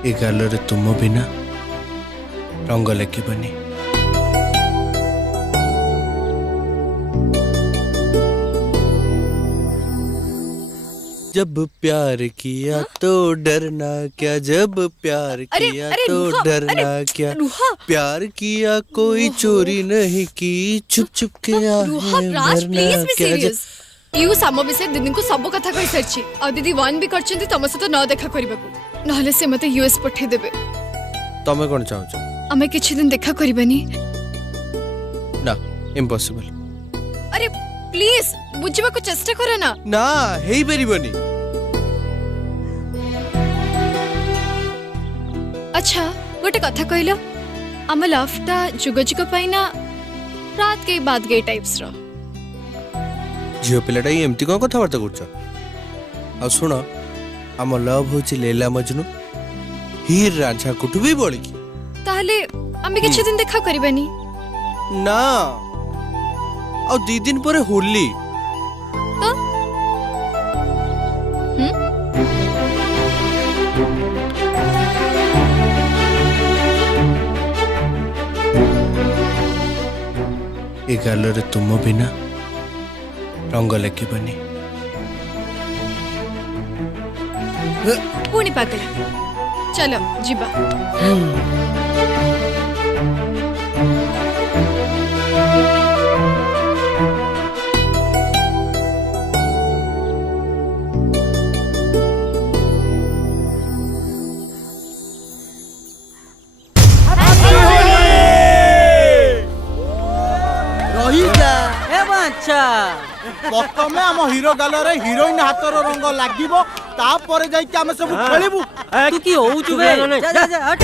ए गालरे तुम बिना रंग लगिबनी। जब प्यार किया तो डरना क्या, जब प्यार किया तो डरना क्या, प्यार किया कोई चोरी नहीं की, छुप छुप के भरना क्या। यू साम विषय दीदी को सब कथा कहि सरछि आ दीदी वन भी करछन्ती तम सहित न देखा करबाकू नहले से मते यूएस पठे देबे। तमे कोन चाहछ? हमें किछि दिन देखा करबानी ना, इम्पॉसिबल। अरे प्लीज बुझिबा को चेष्टा करे ना। ना हेई परिबनी। अच्छा गोटे कथा कहलो, आम लवटा जुग जुग पाइना रात के बाद गए टाइप्स रो। झियो पिलाटा एमती कौन कथबार्ता करछ? आ सुन, आम लव होची लैला मजनू, हीर रांझा कुटु भी बोल की। ताहले आमे किछि दिन देखा करबानी ना। आ 2 दिन परे होली तो ए गालरे तुम बिना रंग लगिबनी। पुणी पागल चलो जीवा। प्रथमे आम हीरो गालरे हीरोइन हाथर रंग लागिबो, तापर जाई कि आमे सब खेलिबू। तू की होउछु बे? जा जा जा हट।